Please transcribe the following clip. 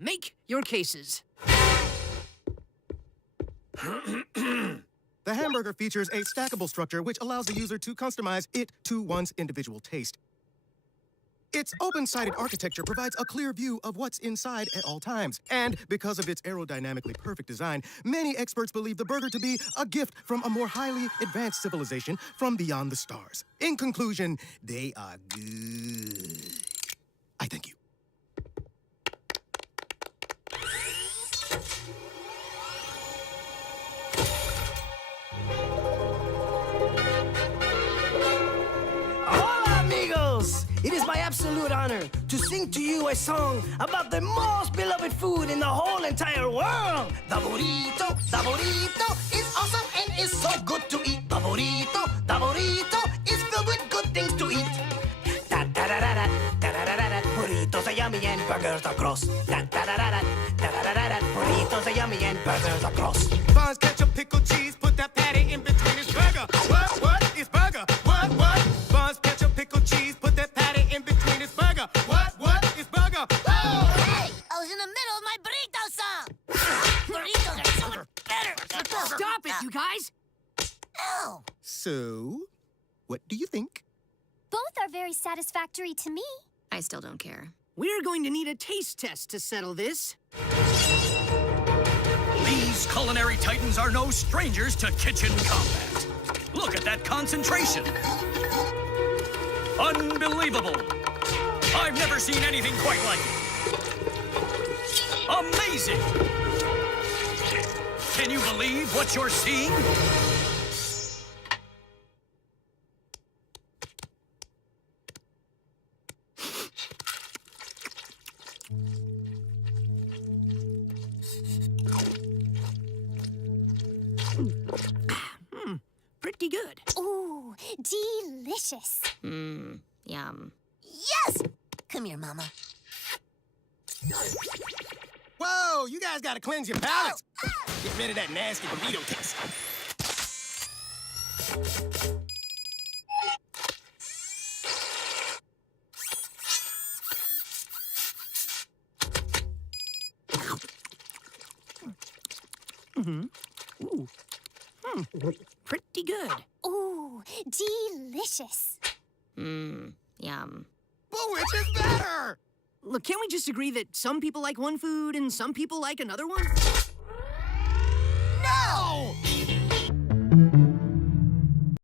Make your cases. The hamburger features a stackable structure which allows the user to customize it to one's individual taste. Its open-sided architecture provides a clear view of what's inside at all times. And because of its aerodynamically perfect design, many experts believe the burger to be a gift from a more highly advanced civilization from beyond the stars. In conclusion, they are good. I thank you. Hola, amigos! It is my absolute honor to sing to you a song about the most beloved food in the whole entire world. The burrito is awesome and is so good to eat. The burrito is filled with good things to eat. Da-da-da-da-da, da-da-da-da-da. Burritos are yummy and burgers are gross. Da-da-da-da-da, da-da-da-da-da. Burritos are yummy and burgers are gross. Buns, ketchup, pickle, cheese, put that patty in between his burger. What? It's burger. What? Buns, ketchup, pickle, cheese, put that patty in between his burger. What? It's burger. Oh! Hey! I was in the middle of my burrito song! Burritos are so much better! Stop it, you guys! Ow! So, what do you think? Both are very satisfactory to me. I still don't care. We're going to need a taste test to settle this. These culinary titans are no strangers to kitchen combat. Look at that concentration. Unbelievable. I've never seen anything quite like it. Amazing. Can you believe what you're seeing? Pretty good. Ooh, delicious. Yum. Yes! Come here, Mama. Whoa, you guys gotta cleanse your palates. Get rid of that nasty burrito taste. Pretty good. Ooh, delicious. Yum. But which is better? Look, can't we just agree that some people like one food and some people like another one? No!